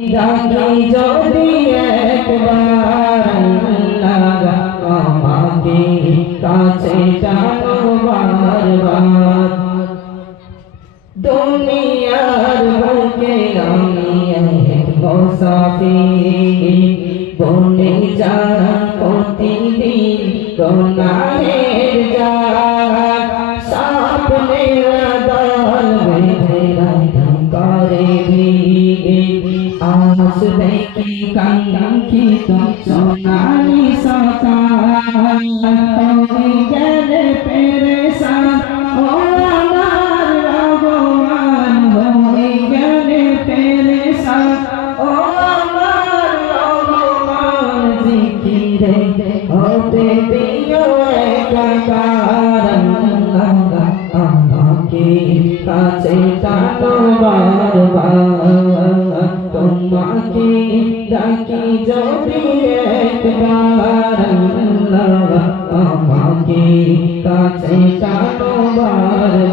ডাকি যদি একবার আল্লাহ আমাকে কাছে টানো বারবার। দুনিয়ার বুকে আমি এক মুসাফির, বনে যারা প্রতিদিন গুনাহের জাল, স্বপ্নের দল বেঁধে রাখা করে ভিড়। আসবে কি কাঙ্ক্ষিত সোনালি সকাল, হয়ে গেলে পেরেশান ও আমার ভগবান, হয়ে গেলে পেরেশান ও আমার ভগবান। জিকিরে হতে দিও একাকার, আল্লাহ আমাকে কাছে টানো বারবার। তোমাকে ডাকি যদি একবার আল্লাহ আমাকে কাছে টানো বারবার।